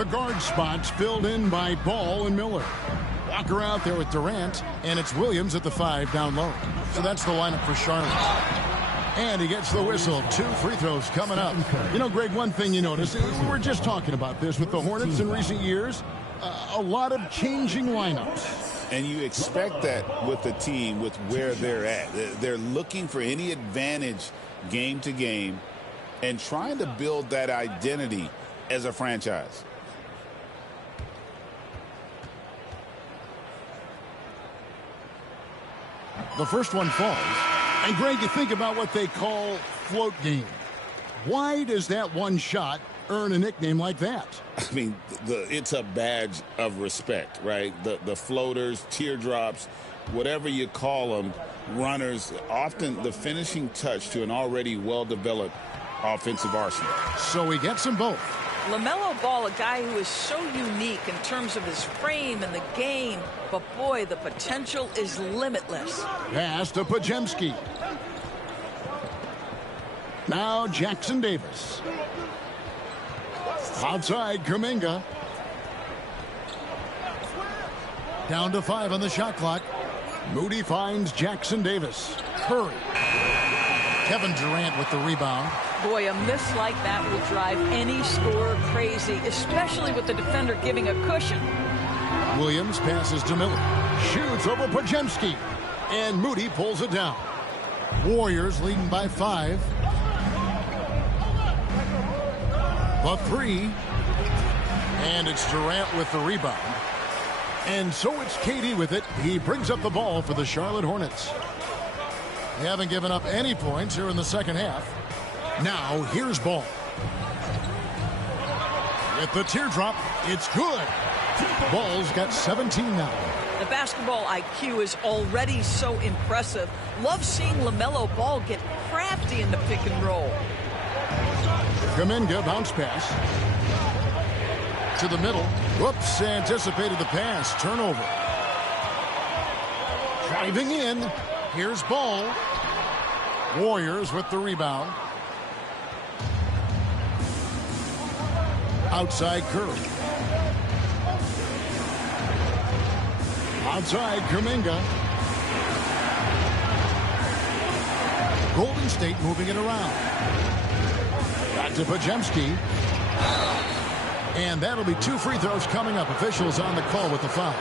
The guard spots filled in by Ball and Miller. Walker out there with Durant, and it's Williams at the 5 down low. So that's the lineup for Charlotte. And he gets the whistle. 2 free throws coming up. You know, Greg, one thing you notice, we're just talking about this with the Hornets in recent years, a lot of changing lineups. And you expect that with the team, with where they're at. They're looking for any advantage game to game and trying to build that identity as a franchise. The first one falls. And, Greg, you think about what they call float game. Why does that one shot earn a nickname like that? I mean, it's a badge of respect, right? The floaters, teardrops, whatever you call them, runners, often the finishing touch to an already well-developed offensive arsenal. So he gets them both. LaMelo Ball, a guy who is so unique in terms of his frame and the game, but boy, the potential is limitless. Pass to Podziemski. Now Jackson Davis. Outside Kuminga. Down to 5 on the shot clock. Moody finds Jackson Davis. Curry. Kevin Durant with the rebound. Boy, a miss like that will drive any scorer crazy, especially with the defender giving a cushion. Williams passes to Miller. Shoots over Podziemski. And Moody pulls it down. Warriors leading by 5. The 3. And it's Durant with the rebound. And so it's KD with it. He brings up the ball for the Charlotte Hornets. They haven't given up any points here in the second half. Now, here's Ball. With the teardrop, it's good. Ball's got 17 now. The basketball IQ is already so impressive. Love seeing LaMelo Ball get crafty in the pick and roll. Kuminga bounce pass. To the middle. Whoops, anticipated the pass. Turnover. Driving in. Here's Ball. Warriors with the rebound. Outside Curry. Outside Kuminga. Golden State moving it around. Back to Podziemski. And that'll be 2 free throws coming up. Officials on the call with the foul.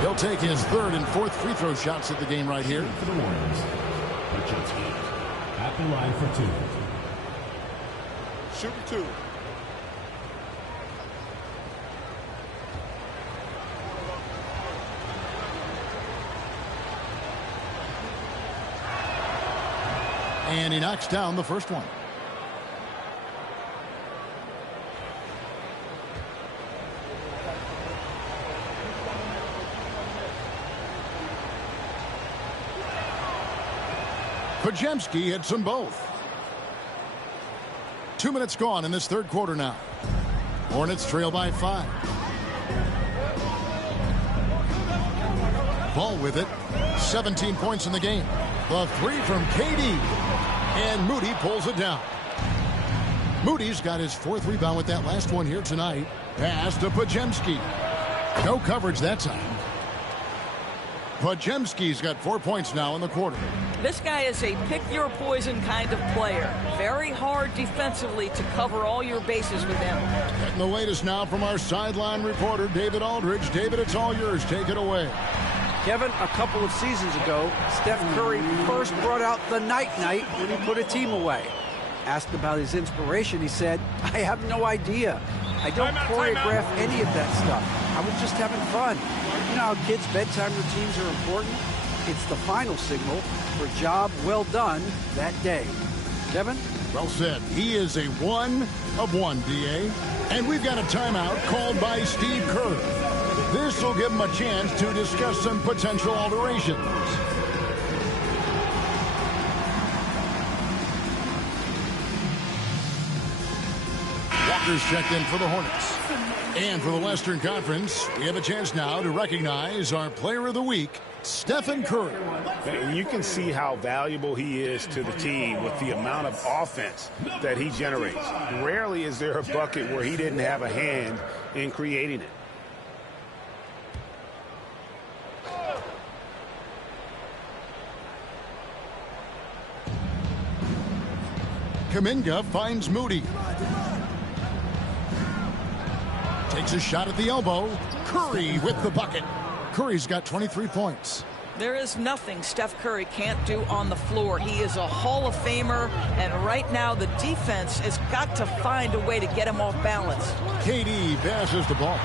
He'll take his 3rd and 4th free throw shots at the game right here. For the Warriors, Podziemski at the line for 2. Shoot 2. And he knocks down the first one. Podziemski hits them both. 2 minutes gone in this third quarter now. Hornets trail by 5. Ball with it. 17 points in the game. The 3 from KD. And Moody pulls it down. Moody's got his 4th rebound with that last one here tonight. Pass to Podziemski. No coverage that time. Podziemski's got 4 points now in the quarter. This guy is a pick-your-poison kind of player. Very hard defensively to cover all your bases with him. Getting the latest now from our sideline reporter, David Aldridge. David, it's all yours. Take it away. Kevin, a couple of seasons ago, Steph Curry first brought out the night-night when he put a team away. Asked about his inspiration, he said, "I have no idea. I don't choreograph any of that stuff. I was just having fun." You know how kids' bedtime routines are important? It's the final signal for job well done that day. Kevin? Well said. He is a 1 of 1, D.A. And we've got a timeout called by Steve Kerr. This will give him a chance to discuss some potential alterations. Walker's checked in for the Hornets. And for the Western Conference, we have a chance now to recognize our Player of the Week, Stephen Curry. And you can see how valuable he is to the team with the amount of offense that he generates. Rarely is there a bucket where he didn't have a hand in creating it. Kuminga finds Moody. Takes a shot at the elbow. Curry with the bucket. Curry's got 23 points. There is nothing Steph Curry can't do on the floor. He is a Hall of Famer, and right now the defense has got to find a way to get him off balance. KD passes the ball.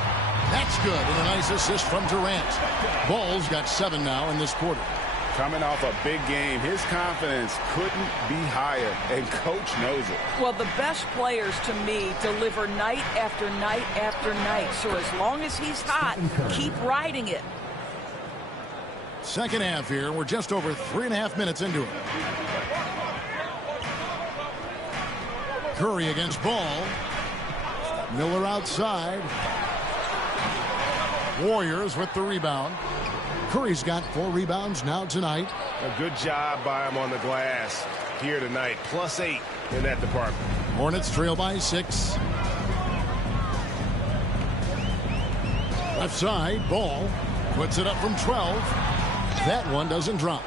That's good, and a nice assist from Durant. Ball's got 7 now in this quarter. Coming off a big game, his confidence couldn't be higher, and Coach knows it. Well, the best players, to me, deliver night after night after night. So as long as he's hot, keep riding it. Second half here. We're just over 3.5 minutes into it. Curry against Ball. Miller outside. Warriors with the rebound. Curry's got 4 rebounds now tonight. A good job by him on the glass here tonight. +8 in that department. Hornets trail by 6. Left side, Ball puts it up from 12. That one doesn't drop.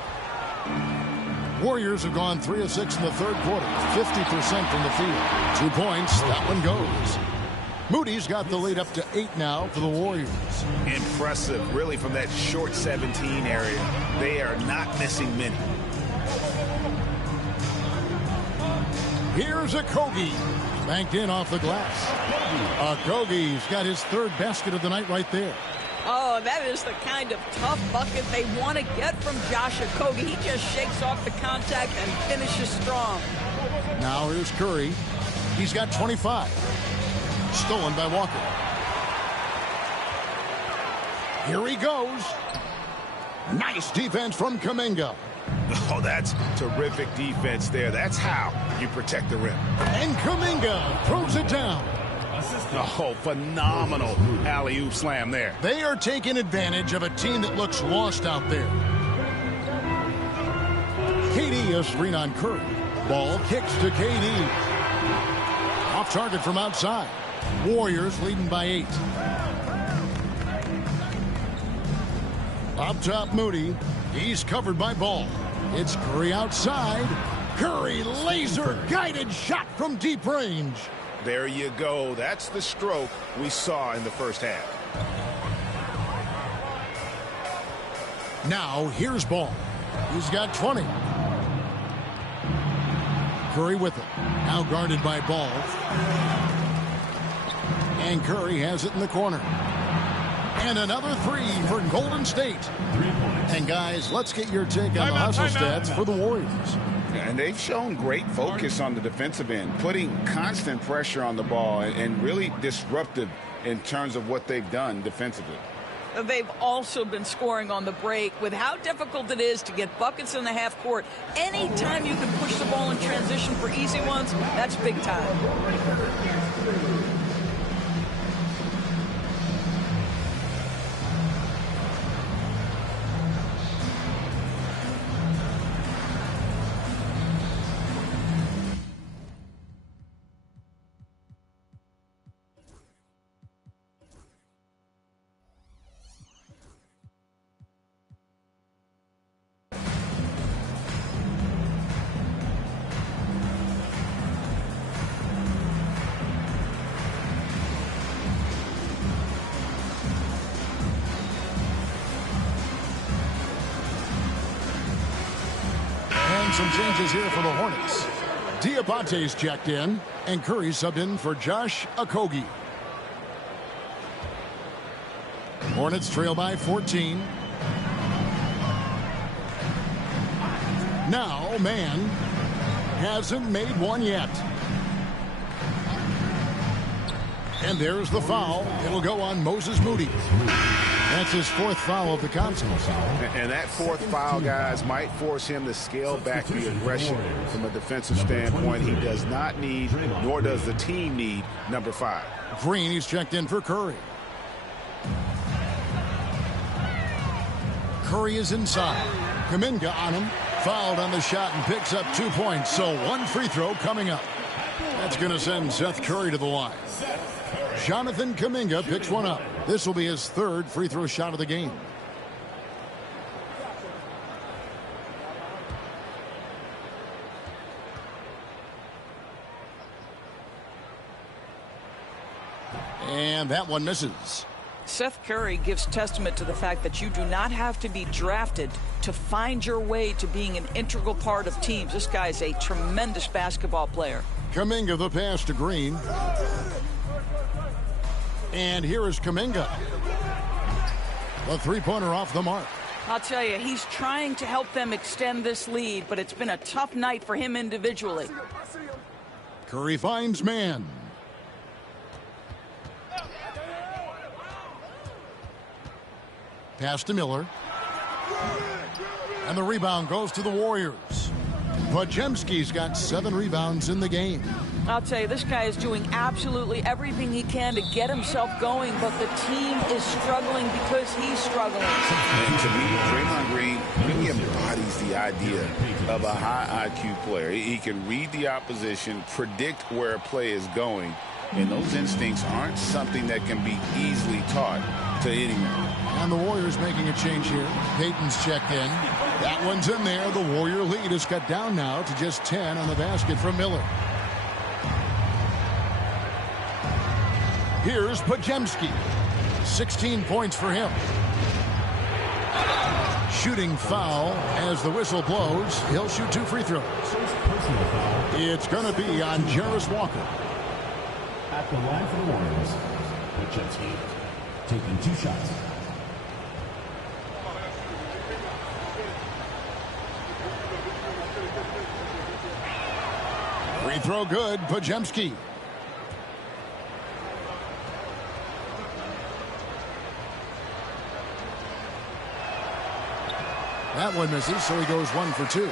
Warriors have gone 3 of 6 in the third quarter. 50% from the field. 2 points. That one goes. Moody's got the lead up to 8 now for the Warriors. Impressive, really, from that short 17 area. They are not missing many. Here's Okogie. Banked in off the glass. Okogie's got his 3rd basket of the night right there. Oh, that is the kind of tough bucket they want to get from Josh Okogie. He just shakes off the contact and finishes strong. Now here's Curry. He's got 25. Stolen by Walker. Here he goes. Nice defense from Kuminga. Oh, that's terrific defense there. That's how you protect the rim. And Kuminga throws it down. Oh, phenomenal alley-oop slam there. They are taking advantage of a team that looks lost out there. KD a screen on Curry. Ball kicks to KD. Off target from outside. Warriors leading by 8. Up top, Moody. He's covered by Ball. It's Curry outside. Curry laser-guided shot from deep range. There you go. That's the stroke we saw in the first half. Now, here's Ball. He's got 20. Curry with it. Now guarded by Ball. And Curry has it in the corner. And another 3 for Golden State. And guys, let's get your take on the hustle stats for the Warriors. And they've shown great focus on the defensive end, putting constant pressure on the ball and really disruptive in terms of what they've done defensively. They've also been scoring on the break. With how difficult it is to get buckets in the half court, anytime you can push the ball in transition for easy ones, that's big time. Some changes here for the Hornets. Diabate's checked in, and Curry subbed in for Josh Okogie. Hornets trail by 14. Now, man hasn't made one yet. And there's the foul. It'll go on Moses Moody. That's his fourth foul of the contest. And that fourth foul, guys, might force him to scale back the aggression from a defensive standpoint. He does not need, nor does the team need, number 5. Green, he's checked in for Curry. Curry is inside. Kuminga on him. Fouled on the shot and picks up 2 points. So 1 free throw coming up. That's going to send Seth Curry to the line. Jonathan Kuminga picks one up. This will be his 3rd free throw shot of the game. And that one misses. Seth Curry gives testament to the fact that you do not have to be drafted to find your way to being an integral part of teams. This guy is a tremendous basketball player. Kuminga the pass to Green. And here is Kuminga. The three-pointer off the mark. I'll tell you, he's trying to help them extend this lead, but it's been a tough night for him individually. Curry finds man. Pass to Miller. And the rebound goes to the Warriors. Podziemski's got 7 rebounds in the game. I'll tell you, this guy is doing absolutely everything he can to get himself going, but the team is struggling because he's struggling. And to me, Draymond Green really embodies the idea of a high IQ player. He can read the opposition, predict where a play is going, and those instincts aren't something that can be easily taught to anyone. And the Warriors making a change here. Payton's checked in. That one's in there. The Warrior lead is cut down now to just 10 on the basket from Miller. Here's Podziemski. 16 points for him. Shooting foul as the whistle blows. He'll shoot 2 free throws. It's going to be on Jarris Walker. At the line for the Warriors, Podziemski taking 2 shots. Free throw good, Podziemski. That one misses, so he goes 1 for 2.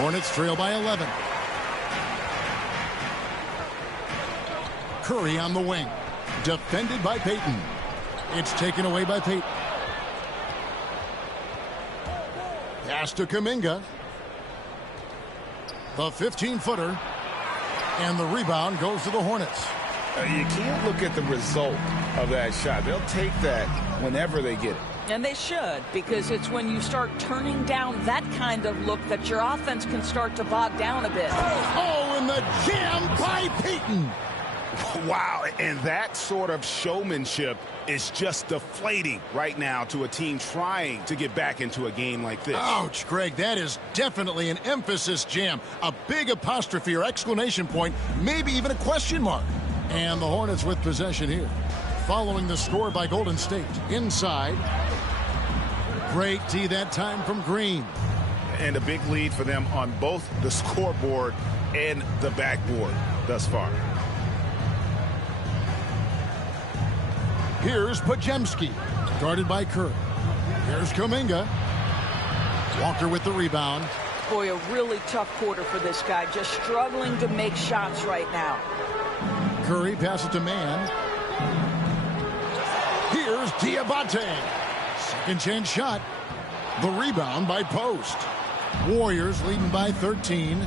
Hornets trail by 11. Curry on the wing. Defended by Payton. It's taken away by Payton. Pass to Kuminga. The 15-footer. And the rebound goes to the Hornets. You can't look at the result of that shot. They'll take that whenever they get it. And they should, because it's when you start turning down that kind of look that your offense can start to bog down a bit. Oh, and the jam by Payton. Wow, and that sort of showmanship is just deflating right now to a team trying to get back into a game like this. Ouch, Greg, that is definitely an emphasis jam. A big apostrophe or exclamation point, maybe even a question mark. And the Hornets with possession here. Following the score by Golden State. Inside. Great D that time from Green. And a big lead for them on both the scoreboard and the backboard thus far. Here's Podziemski, guarded by Curry. Here's Kuminga. Walker with the rebound. Boy, a really tough quarter for this guy, just struggling to make shots right now. Curry passes to man. Here's Diabate. Second chance shot. The rebound by Post. Warriors leading by 13.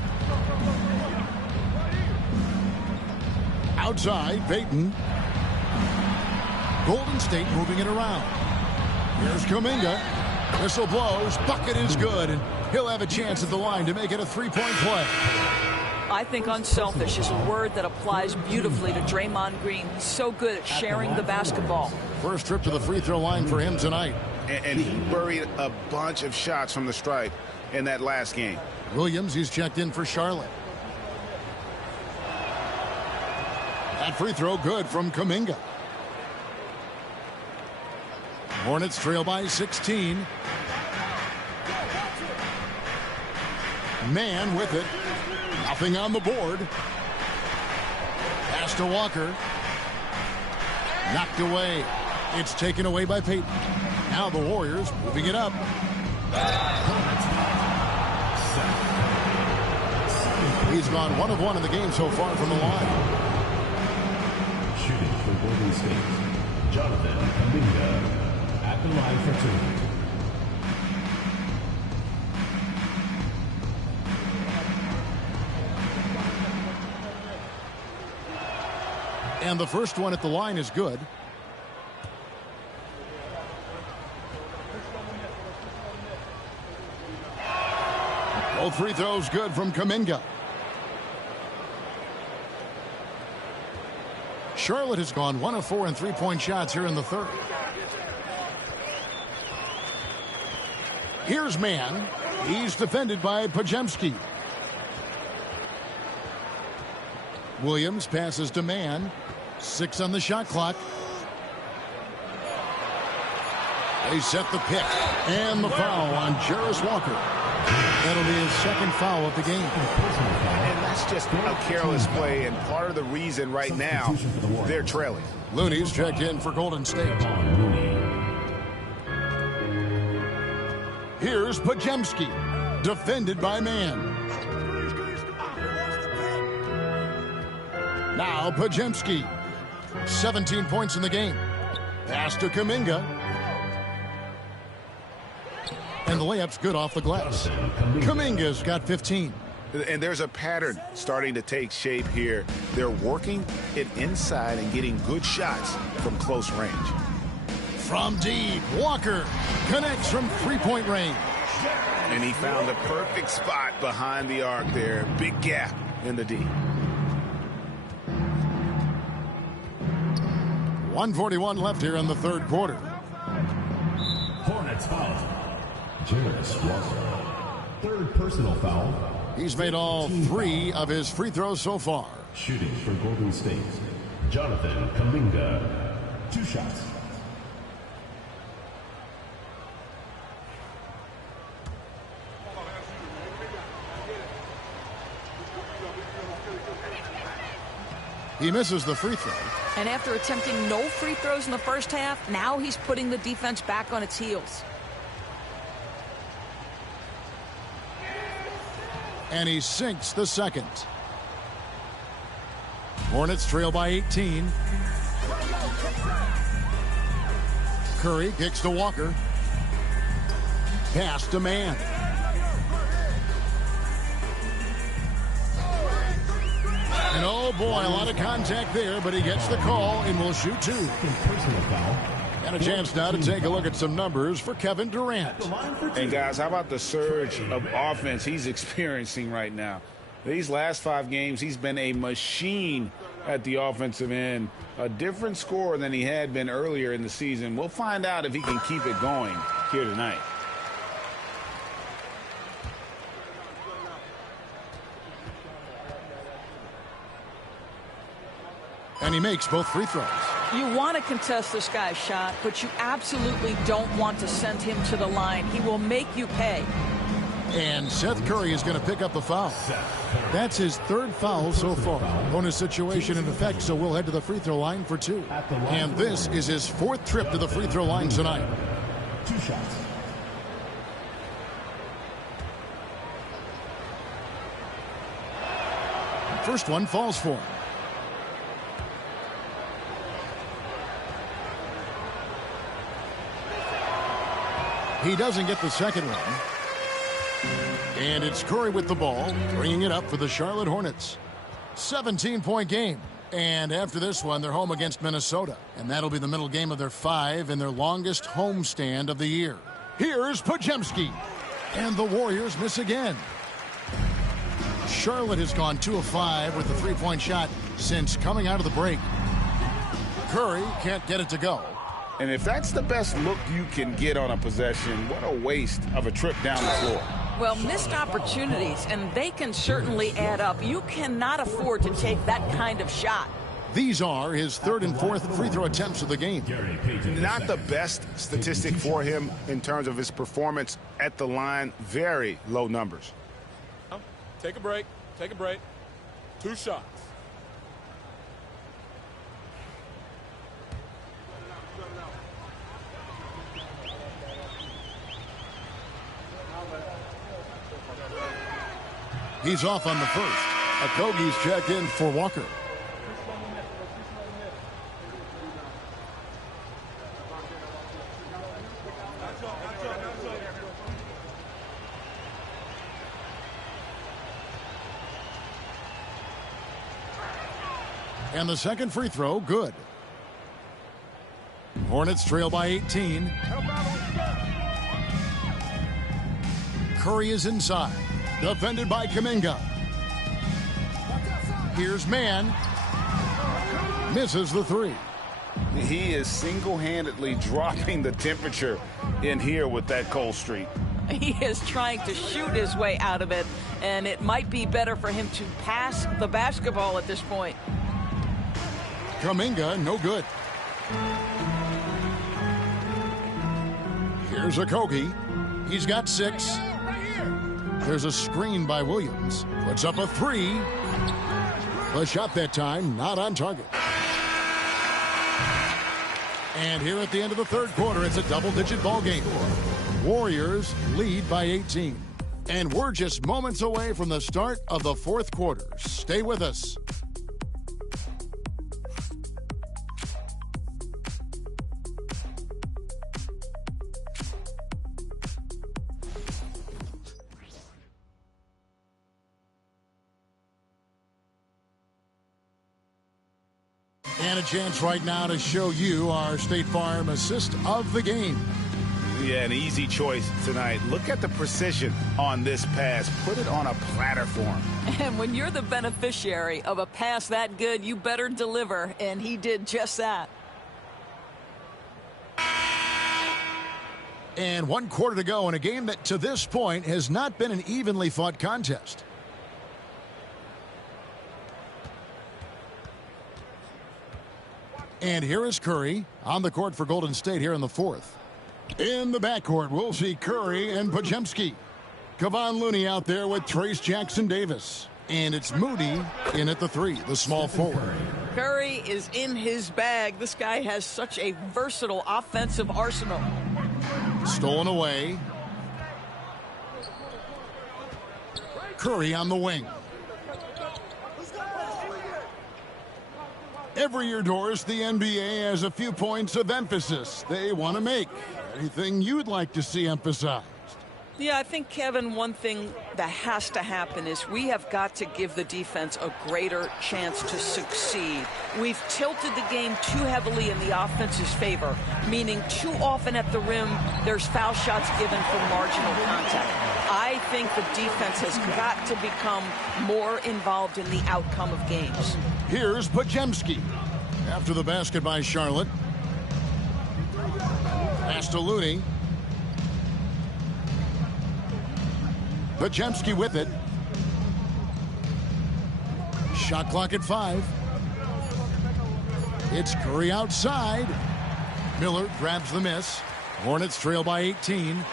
Outside, Payton. Golden State moving it around. Here's Kuminga. Whistle blows. Bucket is good. And he'll have a chance at the line to make it a 3-point play. I think unselfish is a word that applies beautifully to Draymond Green. He's so good at sharing the basketball. First trip to the free throw line for him tonight. And he buried a bunch of shots from the stripe in that last game. Williams, he's checked in for Charlotte. That free throw good from Kuminga. Hornets trail by 16. Man with it. Nothing on the board. Pass to Walker. Knocked away. It's taken away by Payton. Now the Warriors moving it up. He's gone 1 of 1 in the game so far from the line. Shooting for Golden State, Jonathan Kuminga at the line for 2. And the first one at the line is good. Both free throws good from Kuminga. Charlotte has gone 1 of 4 in three-point shots here in the third. Here's Mann. He's defended by Podziemski. Williams passes to Mann. 6 on the shot clock. They set the pick. And the foul on Jarris Walker. That'll be his second foul of the game. And that's just a careless play, and part of the reason right now they're trailing. Looney's checked in for Golden State. Here's Podziemski, defended by Mann. Now Podziemski, 17 points in the game. Pass to Kuminga. And the layup's good off the glass. Kuminga's got 15. And there's a pattern starting to take shape here. They're working it inside and getting good shots from close range. From deep, Walker connects from three-point range. And he found the perfect spot behind the arc there. Big gap in the D. 1:41 left here in the third quarter. Hornets foul. Jarris Walker. Third personal foul. He's made all 3 of his free throws so far. Shooting for Golden State, Jonathan Kuminga. 2 shots. He misses the free throw. And after attempting no free throws in the first half, now he's putting the defense back on its heels. And he sinks the second. Hornets trail by 18. Curry kicks to Walker. Pass to Mann. And oh boy, a lot of contact there, but he gets the call and will shoot 2. And a chance now to take a look at some numbers for Kevin Durant. And guys, how about the surge of offense he's experiencing right now? These last 5 games, he's been a machine at the offensive end. A different scorer than he had been earlier in the season. We'll find out if he can keep it going here tonight. And he makes both free throws. You want to contest this guy's shot, but you absolutely don't want to send him to the line. He will make you pay. And Seth Curry is going to pick up the foul. That's his 3rd foul so far. Bonus situation in effect, so we'll head to the free throw line for 2. And this is his 4th trip to the free throw line tonight. 2 shots. First one falls for him. He doesn't get the second one. And it's Curry with the ball, bringing it up for the Charlotte Hornets. 17-point game. And after this one, they're home against Minnesota. And that'll be the middle game of their 5 and their longest homestand of the year. Here's Podziemski. And the Warriors miss again. Charlotte has gone 2 of 5 with the three-point shot since coming out of the break. Curry can't get it to go. And if that's the best look you can get on a possession, what a waste of a trip down the floor. Well, missed opportunities, and they can certainly add up. You cannot afford to take that kind of shot. These are his 3rd and 4th free throw attempts of the game. Not the best statistic for him in terms of his performance at the line. Very low numbers. Take a break. Take a break. 2 shots. He's off on the first. Okogie's checked in for Walker. And the second free throw, good. Hornets trail by 18. Curry is inside. Defended by Kuminga. Here's Mann. Misses the three. He is single-handedly dropping the temperature in here with that cold streak. He is trying to shoot his way out of it, and it might be better for him to pass the basketball at this point. Kuminga, no good. Here's Okogie. He's got 6. There's a screen by Williams. Puts up a 3. The shot that time, not on target. And here at the end of the third quarter, it's a double-digit ball game. Warriors lead by 18. And we're just moments away from the start of the fourth quarter. Stay with us. And a chance right now to show you our State Farm assist of the game. Yeah, an easy choice tonight. Look at the precision on this pass. Put it on a platter for him. And when you're the beneficiary of a pass that good, you better deliver, and he did just that. And 1 quarter to go in a game that to this point has not been an evenly fought contest. And here is Curry on the court for Golden State here in the fourth. In the backcourt, we'll see Curry and Podziemski. Kevon Looney out there with Trace Jackson-Davis. And it's Moody in at the 3, the small forward. Curry is in his bag. This guy has such a versatile offensive arsenal. Stolen away. Curry on the wing. Every year, Doris, the NBA has a few points of emphasis they want to make. Anything you'd like to see emphasized? Yeah, I think, Kevin, one thing that has to happen is we have got to give the defense a greater chance to succeed. We've tilted the game too heavily in the offense's favor, meaning too often at the rim there's foul shots given for marginal contact. I think the defense has got to become more involved in the outcome of games. Here's Podziemski. After the basket by Charlotte. Pass to Looney. Podziemski with it. Shot clock at 5. It's Curry outside. Miller grabs the miss. Hornets trail by 18.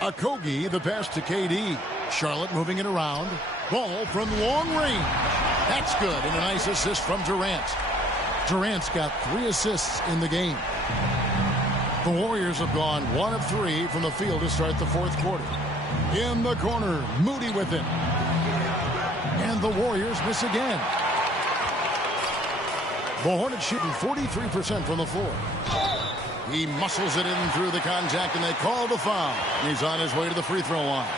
Okogie, the pass to KD. Charlotte moving it around. Ball from long range. That's good. And a nice assist from Durant. Durant's got 3 assists in the game. The Warriors have gone 1 of 3 from the field to start the fourth quarter. In the corner, Moody with it. And the Warriors miss again. The Hornets shooting 43% from the floor. He muscles it in through the contact, and they call the foul. He's on his way to the free throw line.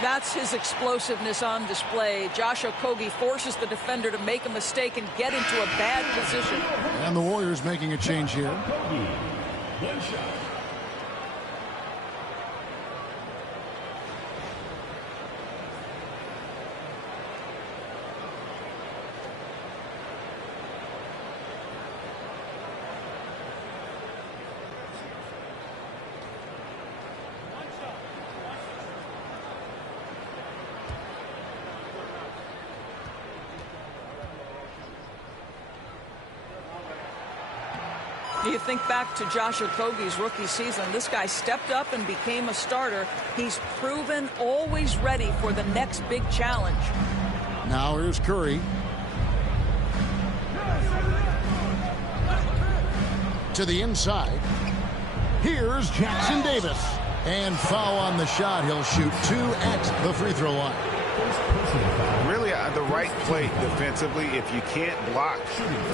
That's his explosiveness on display. Josh Okogie forces the defender to make a mistake and get into a bad position. And the Warriors making a change here. One shot. You think back to Josh Okogie's rookie season. This guy stepped up and became a starter. He's proven always ready for the next big challenge. Now here's Curry. To the inside. Here's Jackson-Davis. And foul on the shot. He'll shoot 2 at the free throw line. Really, the right play defensively. If you can't block,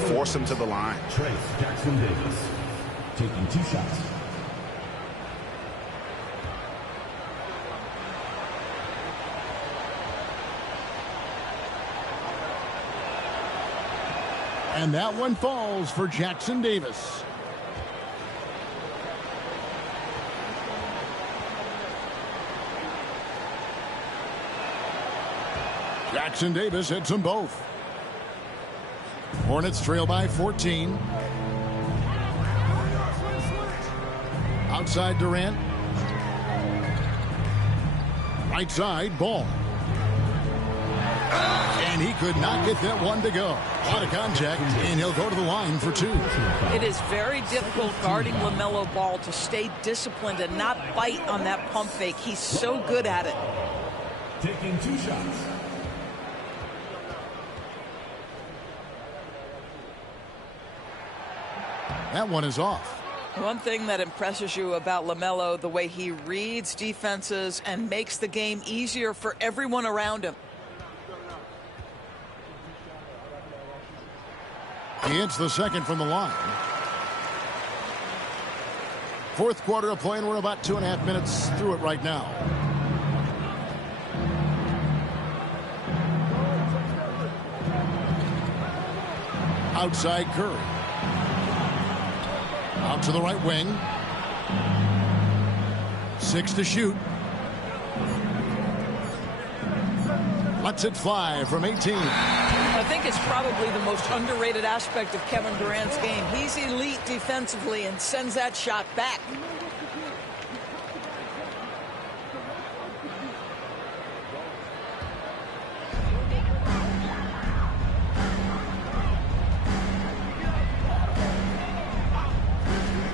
force him to the line. Jackson Davis taking 2 shots. And that one falls for Jackson Davis. Jackson Davis hits them both. Hornets trail by 14. Outside Durant. Right side, Ball. And he could not get that one to go. Out of contact, and he'll go to the line for 2. It is very difficult guarding LaMelo Ball to stay disciplined and not bite on that pump fake. He's so good at it. Taking 2 shots. That one is off. One thing that impresses you about LaMelo, the way he reads defenses and makes the game easier for everyone around him. He hits the second from the line. Fourth quarter of play, and we're about 2.5 minutes through it right now. Outside Curry. Out to the right wing. 6 to shoot. Lets it fly from 18. I think it's probably the most underrated aspect of Kevin Durant's game. He's elite defensively and sends that shot back.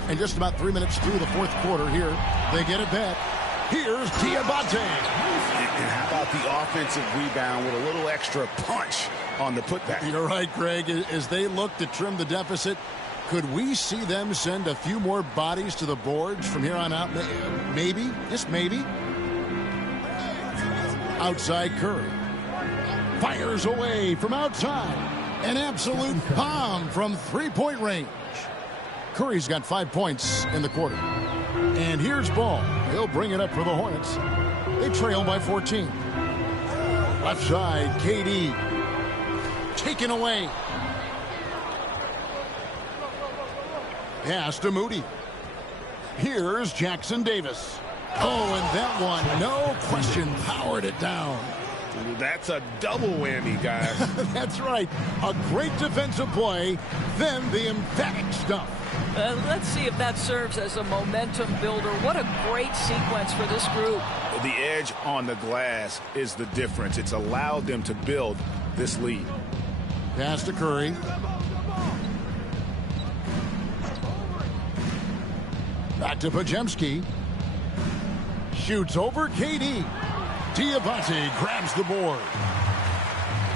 And just about 3 minutes through the fourth quarter here, they get it back. Here's Diabate. And how about the offensive rebound with a little extra punch on the putback? You're right, Greg. As they look to trim the deficit, could we see them send a few more bodies to the boards from here on out? Maybe, just maybe. Outside Curry. Fires away from outside. An absolute bomb from three-point range. Curry's got 5 points in the quarter. And here's Ball. He'll bring it up for the Hornets. They trail by 14. Left side, KD. Taken away. Pass to Moody. Here's Jackson Davis. Oh, and that one, no question, powered it down. That's a double whammy, guys. That's right. A great defensive play, then the emphatic stuff. Let's see if that serves as a momentum builder. What a great sequence for this group. The edge on the glass is the difference. It's allowed them to build this lead. Pass to Curry. Back to Podziemski. Shoots over KD. Diabate grabs the board.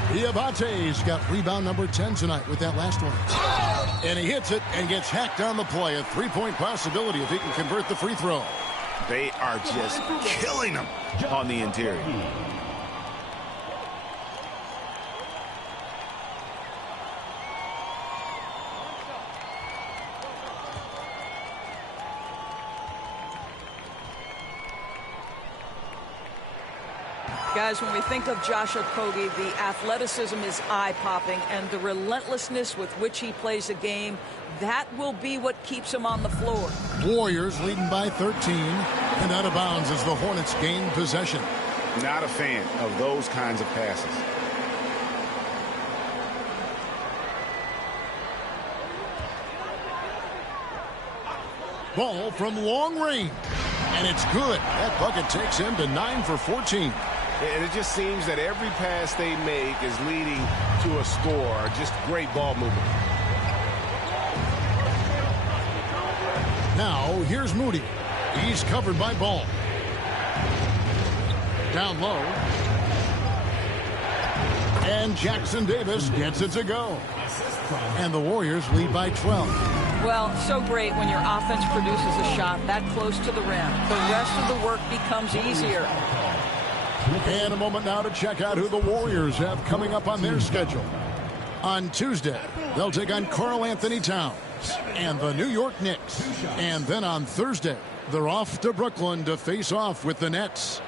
Diabate's got rebound number 10 tonight with that last one. And he hits it and gets hacked on the play. A three-point possibility if he can convert the free throw. They are just killing them on the interior. Guys, when we think of Josh Okogie, the athleticism is eye-popping, and the relentlessness with which he plays a game, that will be what keeps him on the floor. Warriors leading by 13, and out of bounds as the Hornets gain possession. Not a fan of those kinds of passes. Ball from long range, and it's good. That bucket takes him to 9 for 14. And it just seems that every pass they make is leading to a score. Just great ball movement. Now, here's Moody. He's covered by Ball. Down low. And Jackson Davis gets it to go. And the Warriors lead by 12. Well, so great when your offense produces a shot that close to the rim. The rest of the work becomes easier. And a moment now to check out who the Warriors have coming up on their schedule. On Tuesday, they'll take on Karl Anthony Towns and the New York Knicks. And then on Thursday, they're off to Brooklyn to face off with the Nets.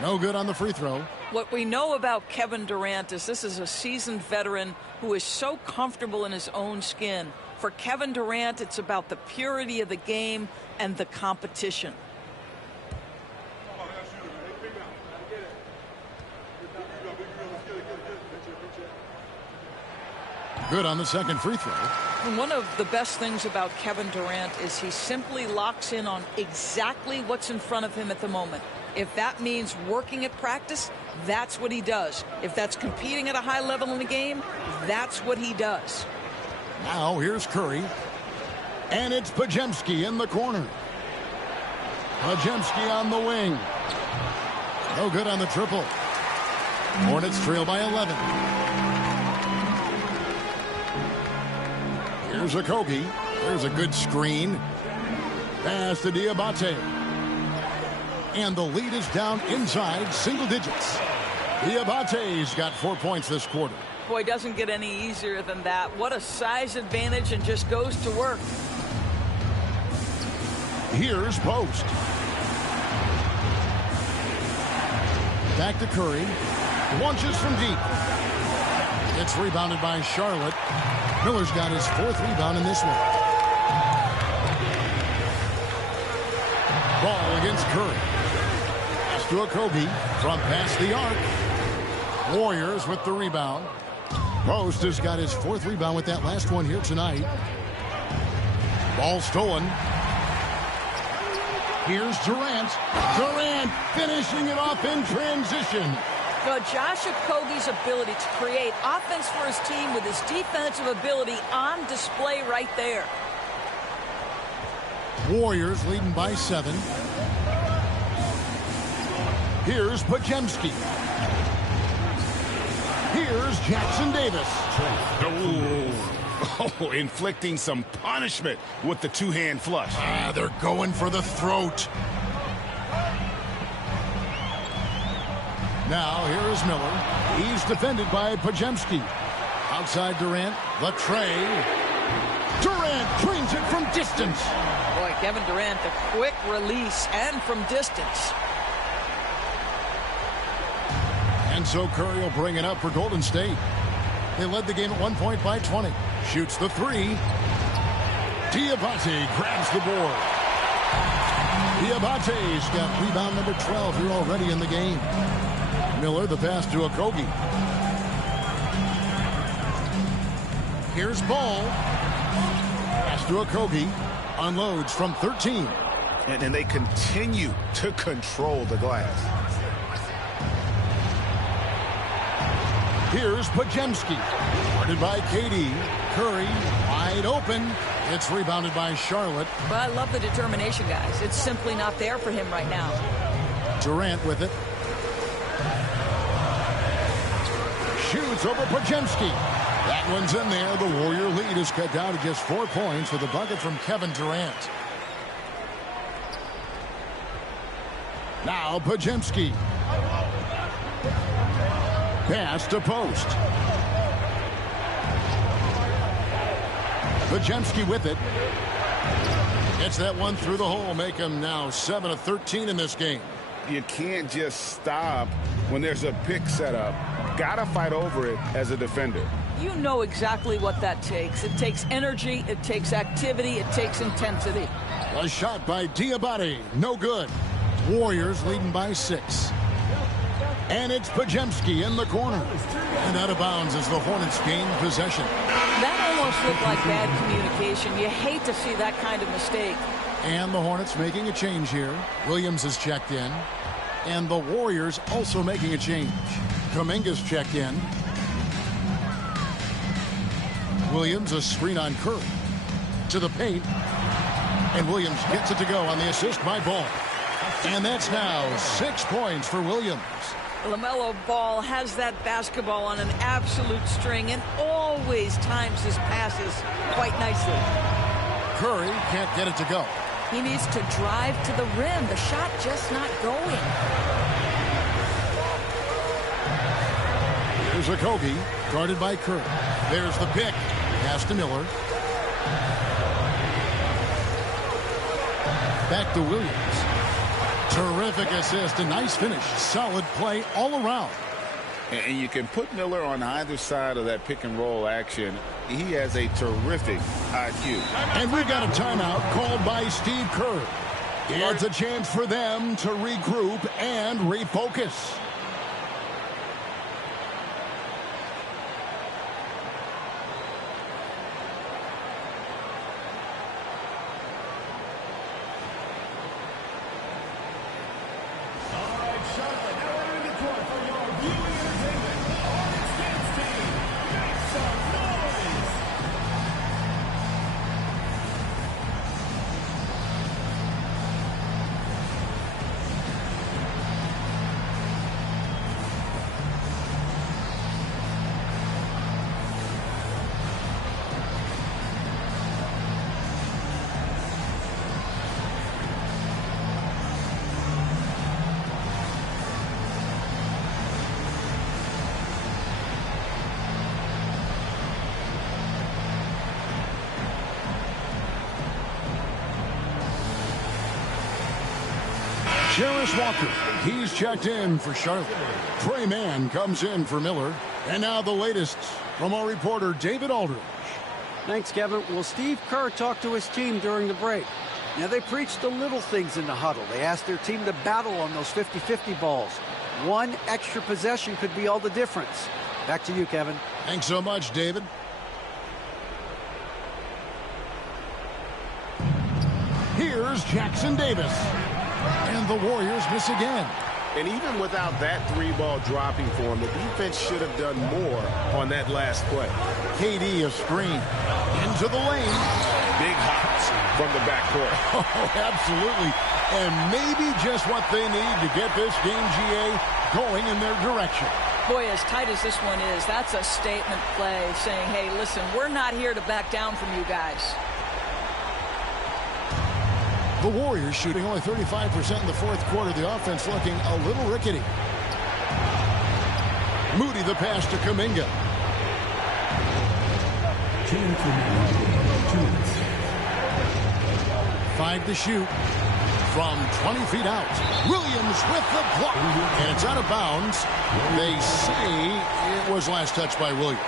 No good on the free throw. What we know about Kevin Durant is this is a seasoned veteran who is so comfortable in his own skin. For Kevin Durant, it's about the purity of the game and the competition. Good on the second free throw. And one of the best things about Kevin Durant is he simply locks in on exactly what's in front of him at the moment. If that means working at practice, that's what he does. If that's competing at a high level in the game, that's what he does. Now here's Curry. And it's Podziemski in the corner. Podziemski on the wing. No good on the triple. Hornets trail by 11. Here's Okogie. There's a good screen. Pass to Diabate. And the lead is down inside single digits. Diabate's got 4 points this quarter. Boy, doesn't get any easier than that. What a size advantage, and just goes to work. Here's Post. Back to Curry. Launches from deep. It's rebounded by Charlotte. Miller's got his 4th rebound in this one. Ball against Curry. Pass to Okogie from past the arc. Warriors with the rebound. Post has got his 4th rebound with that last one here tonight. Ball stolen. Here's Durant. Durant finishing it off in transition. Josh Okogie's ability to create offense for his team with his defensive ability on display right there. Warriors leading by 7. Here's Podziemski. Here's Jackson Davis. Oh, inflicting some punishment with the two-hand flush. They're going for the throat. Now here is Miller. He's defended by Podziemski. Outside Durant. Latrey. Durant trains it from distance. Boy, Kevin Durant, the quick release and from distance. And so Curry will bring it up for Golden State. They led the game at 1 point by 20. Shoots the 3. Diabate grabs the board. Diabate's got rebound number 12 here already in the game. Miller, the pass to Okogie. Here's Ball. Pass to Okogie. Unloads from 13. And they continue to control the glass. Here's Podziemski. Guarded by KD. Curry wide open. It's rebounded by Charlotte. But I love the determination, guys. It's simply not there for him right now. Durant with it. Shoots over Podziemski. That one's in there. The Warrior lead is cut down to just 4 points with a bucket from Kevin Durant. Now Podziemski. Pass to Post. Podziemski with it. Gets that one through the hole. Make him now 7 of 13 in this game. You can't just stop when there's a pick set up. Gotta fight over it as a defender. You know exactly what that takes. It takes energy, it takes activity, it takes intensity. A shot by Diabate. No good. Warriors leading by 6. And it's Podziemski in the corner. And out of bounds as the Hornets gain possession. That almost looked like bad communication. You hate to see that kind of mistake. And the Hornets making a change here. Williams has checked in. And the Warriors also making a change. Kuminga's checked in. Williams a screen on Curry. to the paint. And Williams gets it to go on the assist by Ball. And that's now 6 points for Williams. LaMelo Ball has that basketball on an absolute string and always times his passes quite nicely. Curry can't get it to go. He needs to drive to the rim. The shot just not going. Here's Okogie, guarded by Curry. There's the pick. Pass to Miller. Back to Williams. Terrific assist, a nice finish. Solid play all around. And you can put Miller on either side of that pick and roll action. He has a terrific IQ. And we've got a timeout called by Steve Kerr. It's a chance for them to regroup and refocus. Jarris Walker, he's checked in for Charlotte. Trey Mann comes in for Miller. And now the latest from our reporter, David Aldridge. Thanks, Kevin. Well, Steve Kerr talked to his team during the break. Now, they preached the little things in the huddle. They asked their team to battle on those 50-50 balls. One extra possession could be all the difference. Back to you, Kevin. Thanks so much, David. Here's Jackson Davis. And the Warriors miss again. And even without that three-ball dropping for him, the defense should have done more on that last play. KD a screen. Into the lane. Big hops from the backcourt. Oh, absolutely. And maybe just what they need to get this game, GA, going in their direction. Boy, as tight as this one is, that's a statement play saying, hey, listen, we're not here to back down from you guys. The Warriors shooting only 35% in the fourth quarter. The offense looking a little rickety. Moody the pass to Kuminga. 5 to shoot from 20 feet out. Williams with the block. And it's out of bounds. They say it was last touched by Williams.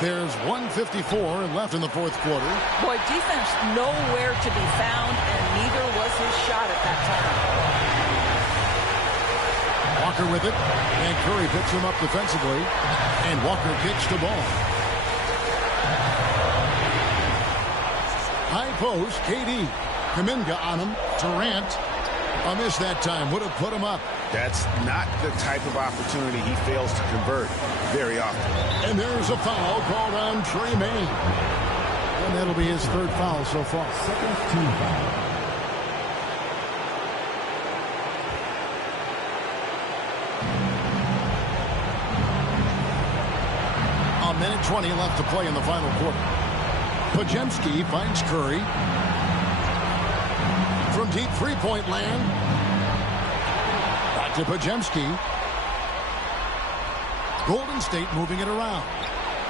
There's 1:54 left in the fourth quarter. Boy, defense nowhere to be found, and neither was his shot at that time. Walker with it, and Curry picks him up defensively, and Walker kicks the ball. High post, KD. Kuminga on him. Durant. A miss that time. Would have put him up. That's not the type of opportunity he fails to convert very often. And there's a foul called on Trey Mann. And that'll be his third foul so far. Second team foul. A minute 20 left to play in the final quarter. Podziemski finds Curry. From deep three-point land. Back to Podziemski. Golden State moving it around.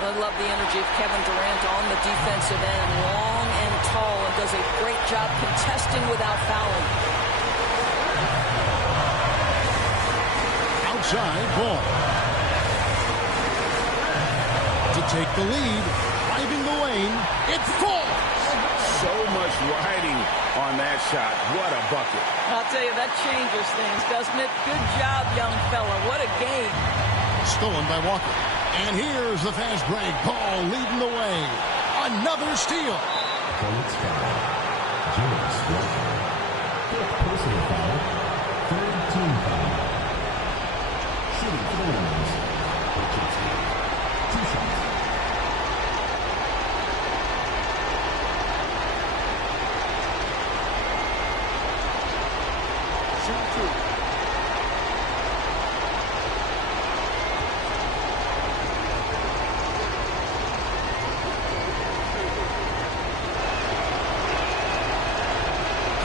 I love the energy of Kevin Durant on the defensive end. Long and tall, and does a great job contesting without fouling. Outside, Ball. To take the lead. Driving the lane. It falls. So much riding on that shot. What a bucket. I'll tell you, that changes things, doesn't it? Good job, young fella. What a game. Stolen by Walker. And here's the fast break. Ball leading the way. Another steal. Hornets foul. Jarris Walker. Fourth personal foul. Third team foul. Shooting for the Warriors. Richards here. 2 shots. Shoot 2.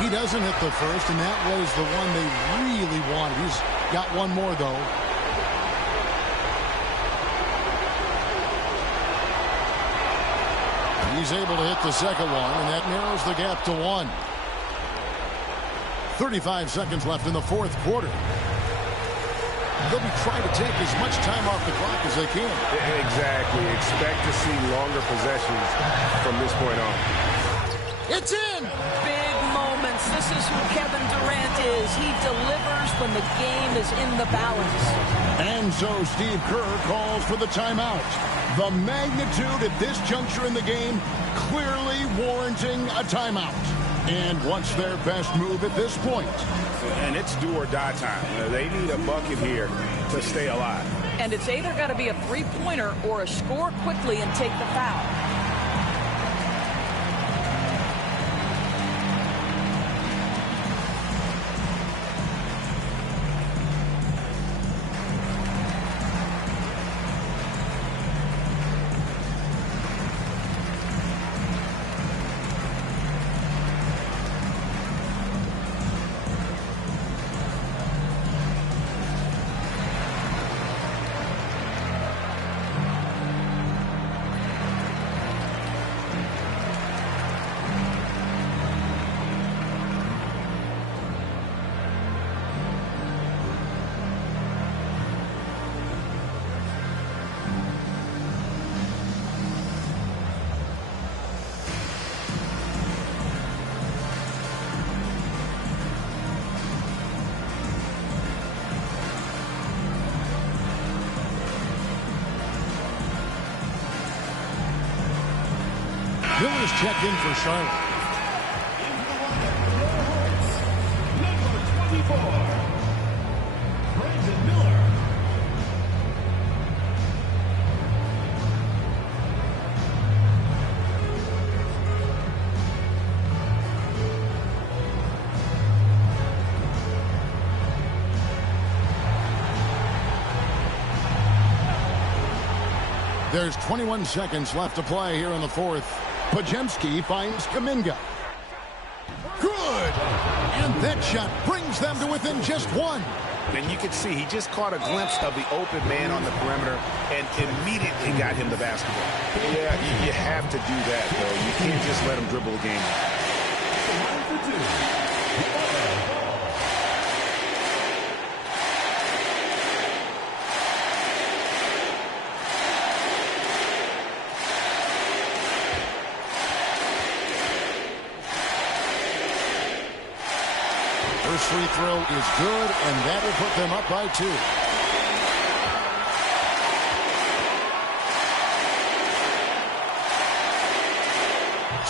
He doesn't hit the first, and that was the one they really wanted. He's got one more, though. He's able to hit the second one, and that narrows the gap to 1. 35 seconds left in the fourth quarter. They'll be trying to take as much time off the clock as they can. Exactly. Expect to see longer possessions from this point on. It's in! Big moments. This is who Kevin Durant is. He delivers when the game is in the balance. And so Steve Kerr calls for the timeout. The magnitude at this juncture in the game clearly warranting a timeout. And what's their best move at this point? And it's do or die time. They need a bucket here to stay alive. And it's either got to be a three-pointer or a score quickly and take the foul. Miller's checked in for Charlotte. Number 24, Brandon Miller. There's 21 seconds left to play here in the fourth. Pajemski finds Kuminga. Good! And that shot brings them to within just 1. And you can see he just caught a glimpse of the open man on the perimeter and immediately got him the basketball. Yeah, you have to do that, though. You can't just let him dribble a game. First free throw is good, and that will put them up by 2.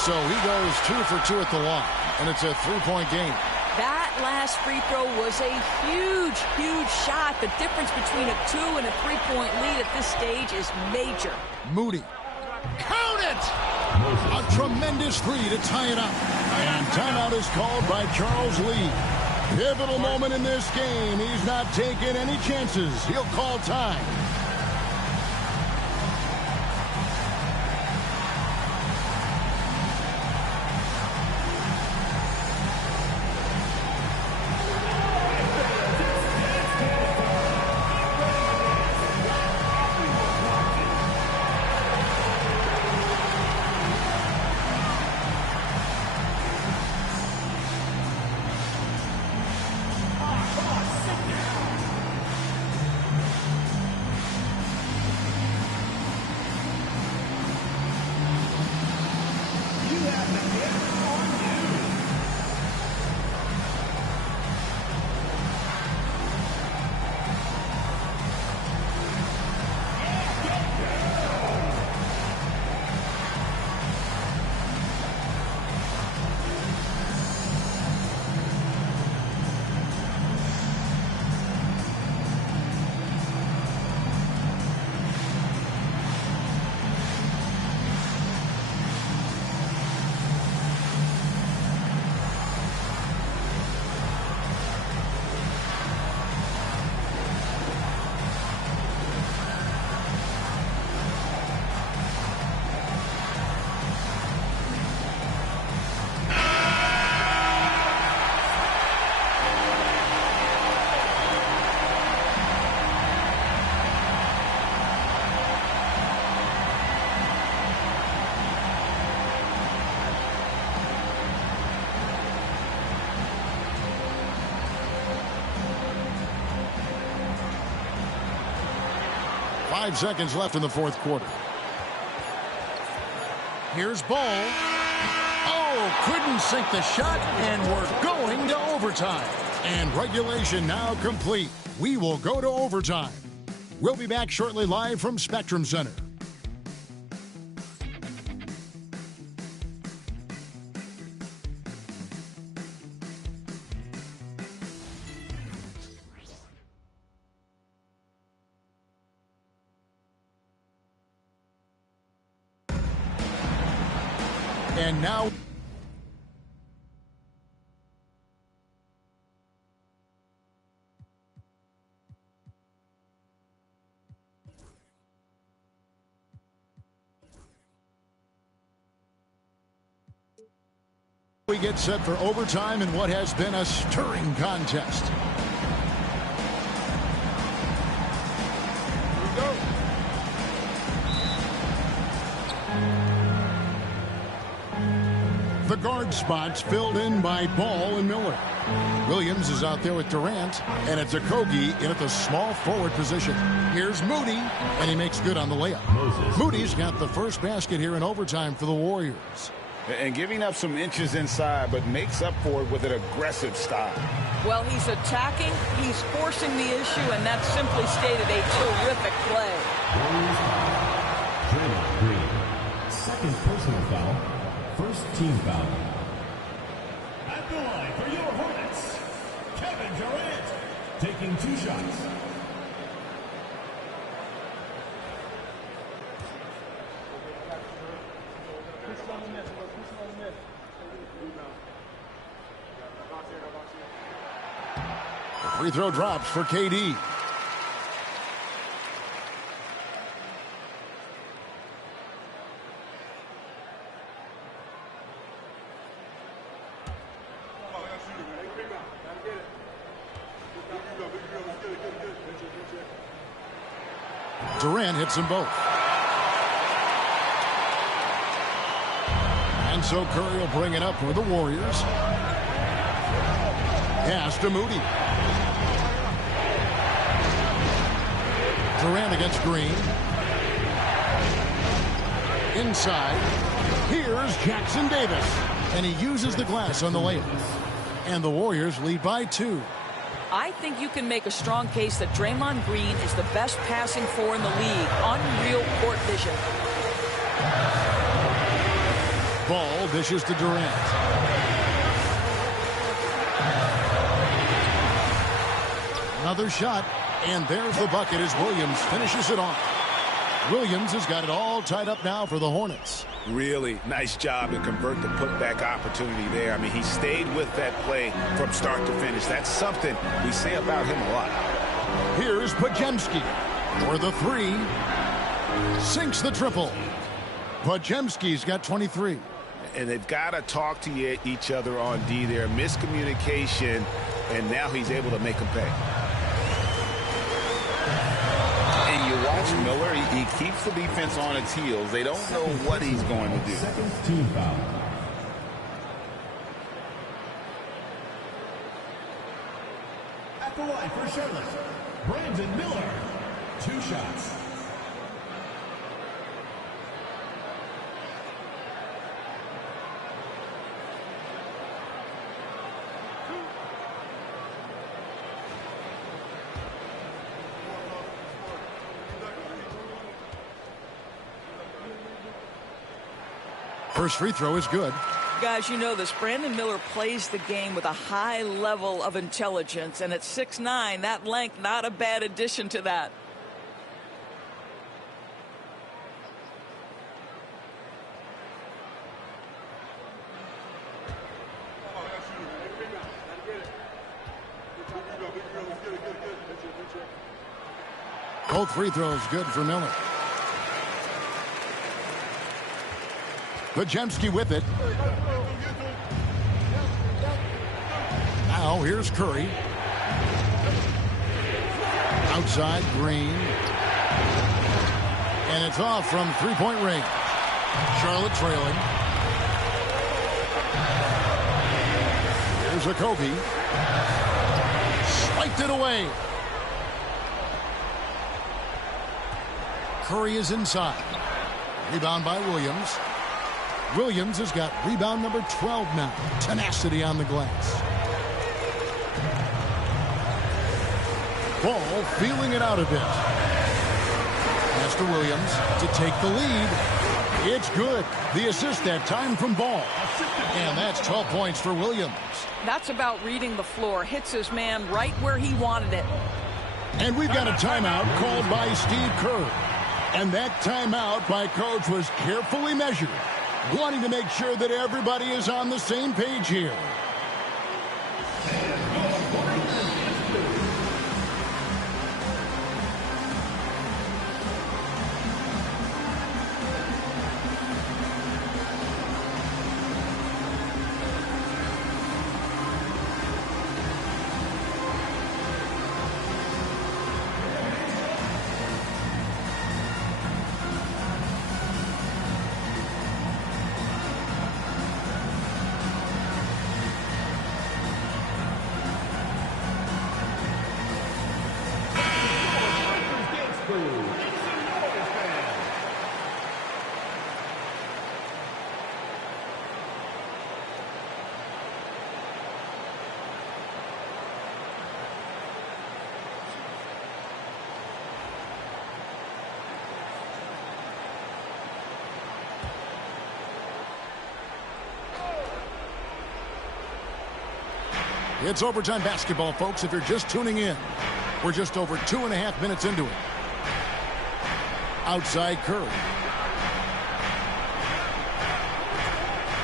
So he goes 2 for 2 at the line, and it's a 3-point game. That last free throw was a huge, huge shot. The difference between a 2 and a 3-point lead at this stage is major. Moody. Count it! A tremendous 3 to tie it up. And timeout is called by Charles Lee. Pivotal moment in this game. He's not taking any chances. He'll call time. 5 seconds left in the fourth quarter. Here's Ball. Oh, couldn't sink the shot, and we're going to overtime. And regulation now complete. We will go to overtime. We'll be back shortly live from Spectrum Center. And now we get set for overtime in what has been a stirring contest. The guard spots filled in by Ball and Miller. Williams is out there with Durant, and it's Okogie in at the small forward position. Here's Moody, and he makes good on the layup. Moody's got the first basket here in overtime for the Warriors. And giving up some inches inside, but makes up for it with an aggressive style. Well, he's attacking, he's forcing the issue, and that's simply stated a terrific play. Warriors foul. Draymond Green. Second personal foul. First team foul. At the line for your Hornets, Kevin Durant, taking 2 shots. The free throw drops for KD. Durant hits them both. And so Curry will bring it up for the Warriors. Pass to Moody. Durant against Green. Inside. Here's Jackson Davis. And he uses the glass on the layup. And the Warriors lead by 2. I think you can make a strong case that Draymond Green is the best passing four in the league. Unreal court vision. Ball dishes to Durant. Another shot, and there's the bucket as Williams finishes it off. Williams has got it all tied up now for the Hornets. Really nice job to convert the putback opportunity there. I mean, he stayed with that play from start to finish. That's something we say about him a lot. Here's Podziemski for the 3. Sinks the triple. Podziemski's got 23. And they've got to talk to each other on D there. Miscommunication, and now he's able to make them pay. And you watch Miller, he keeps the defense on its heels. They don't know what he's going to do. Second team foul. At the line for Charlotte, Brandon Miller. 2 shots. First free throw is good. Guys, you know this. Brandon Miller plays the game with a high level of intelligence, and at 6'9", that length, not a bad addition to that. Both free throws good for Miller. Podziemski with it. Now here's Curry. Outside, Green. And it's off from three-point range. Charlotte trailing. Here's Okogie. Swiped it away. Curry is inside. Rebound by Williams. Williams has got rebound number 12 now. Tenacity on the glass. Ball feeling it out a bit. Pass to Williams to take the lead. It's good. The assist that time from Ball. And that's 12 points for Williams. That's about reading the floor. Hits his man right where he wanted it. And we've got a timeout called by Steve Kerr. And that timeout by Coach was carefully measured, wanting to make sure that everybody is on the same page here. It's overtime basketball, folks, if you're just tuning in. We're just over 2.5 minutes into it. Outside Curry.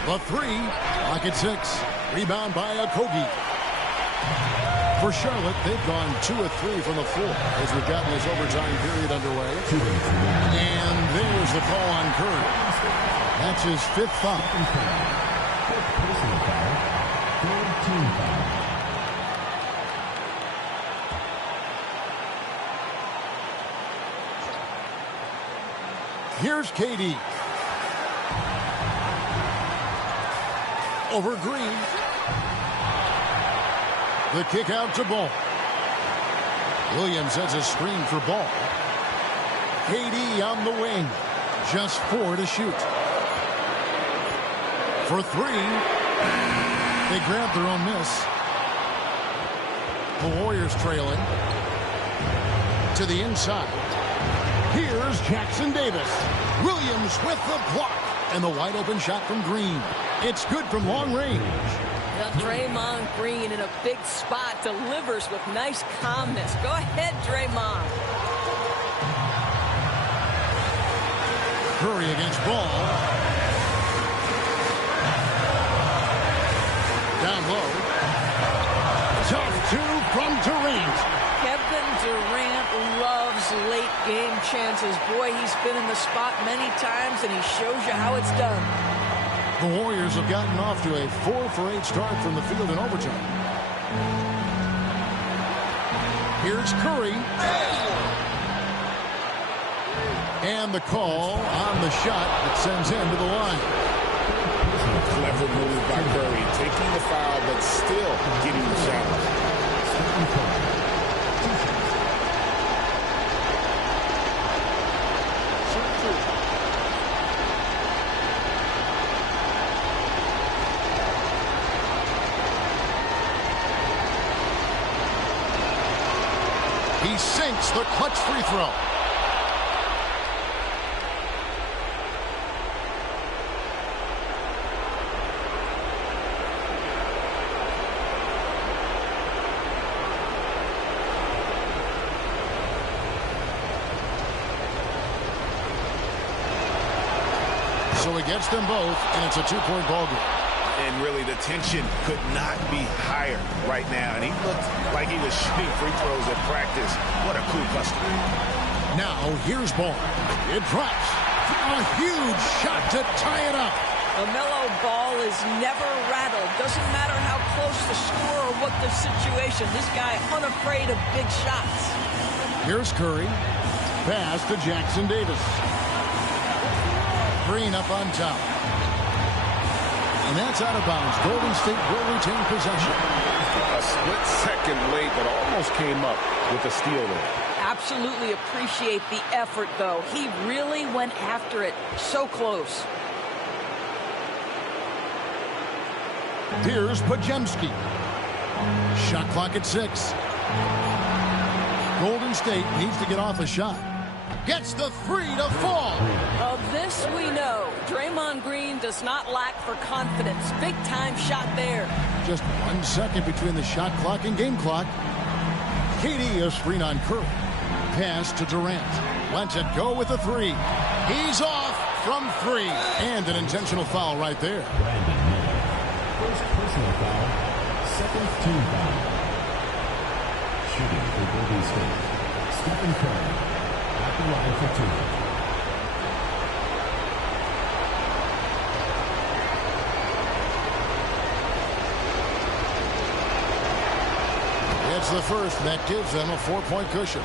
The three. Clock at 6. Rebound by Okogie. For Charlotte, they've gone 2 of 3 from the floor as we've gotten this overtime period underway. And there's the call on Curry. That's his 5th foul. Here's KD. Over Green. The kick out to Ball. Williams has a screen for Ball. KD on the wing. Just 4 to shoot. For 3. They grab their own miss. The Warriors trailing. To the inside. Here's Jackson Davis. Williams with the block. And the wide open shot from Green. It's good from long range. Now Draymond Green in a big spot delivers with nice calmness. Go ahead, Draymond. Curry against Ball. Down low. Tough 2 from Durant. Kevin Durant loves late game chances. Boy, he's been in the spot many times, and he shows you how it's done. The Warriors have gotten off to a 4-for-8 start from the field in overtime. Here's Curry. And the call on the shot that sends him to the line. Clever move by Curry, taking the foul, but still getting the shot. He sinks the clutch free throw. So he gets them both, and it's a 2-point ball game. And really, the tension could not be higher right now. And he looked like he was shooting free throws at practice. What a cool customer. Now, here's Ball. It drops. A huge shot to tie it up. LaMelo Ball is never rattled. Doesn't matter how close the score or what the situation. This guy unafraid of big shots. Here's Curry. Pass to Jackson Davis. Green up on top. And that's out of bounds. Golden State will retain possession. A split second late, but almost came up with a steal there. Absolutely appreciate the effort, though. He really went after it. So close. Here's Pajemski. Shot clock at 6. Golden State needs to get off a shot. Gets the 3 to fall. Of this we know. Draymond Green does not lack for confidence. Big time shot there. Just 1 second between the shot clock and game clock. KD a screen on Curry. Pass to Durant. Lets it go with the 3. He's off from 3. And an intentional foul right there. First personal foul, second team foul. Shooting for Golden State, Stephen Curry, at the line for 2. It's the first that gives them a 4-point cushion.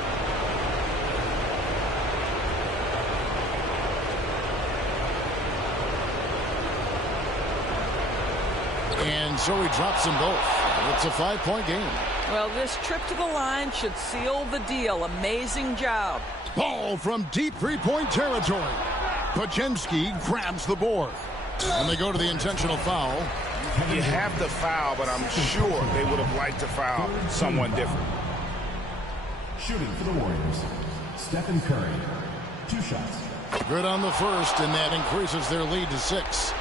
And so he drops them both. It's a 5-point game. Well, this trip to the line should seal the deal. Amazing job. Ball from deep 3-point territory. Pajemski grabs the board. And they go to the intentional foul. You have to foul, but I'm sure they would have liked to foul someone different. Shooting for the Warriors, Stephen Curry, 2 shots. Good on the first, and that increases their lead to 6.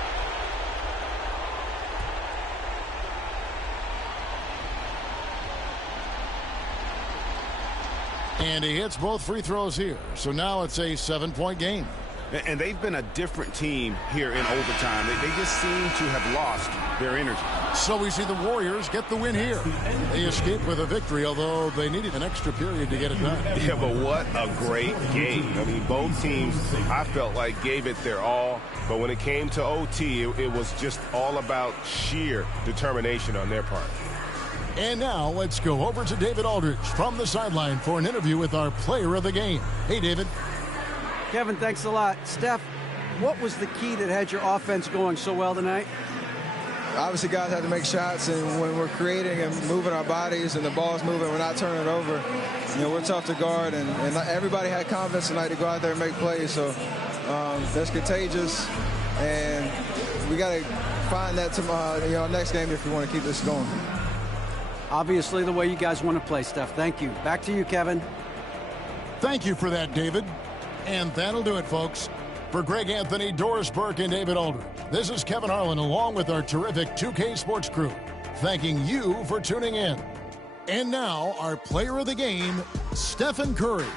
And he hits both free throws here. So now it's a 7-point game. And they've been a different team here in overtime. They just seem to have lost their energy. So we see the Warriors get the win here. They escape with a victory, although they needed an extra period to get it done. Yeah, but what a great game. I mean, both teams, I felt like, gave it their all. But when it came to OT, it was just all about sheer determination on their part. And now let's go over to David Aldridge from the sideline for an interview with our player of the game. Hey, David. Kevin, thanks a lot. Steph, what was the key that had your offense going so well tonight? Obviously, guys have to make shots, and when we're creating and moving our bodies and the ball's moving, we're not turning it over. You know, we're tough to guard, and everybody had confidence tonight to go out there and make plays. So that's contagious, and we got to find that next game if we want to keep this going. Obviously, the way you guys want to play, Steph. Thank you. Back to you, Kevin. Thank you for that, David. And that'll do it, folks. For Greg Anthony, Doris Burke, and David Aldridge, this is Kevin Harlan along with our terrific 2K Sports crew, thanking you for tuning in. And now, our player of the game, Stephen Curry.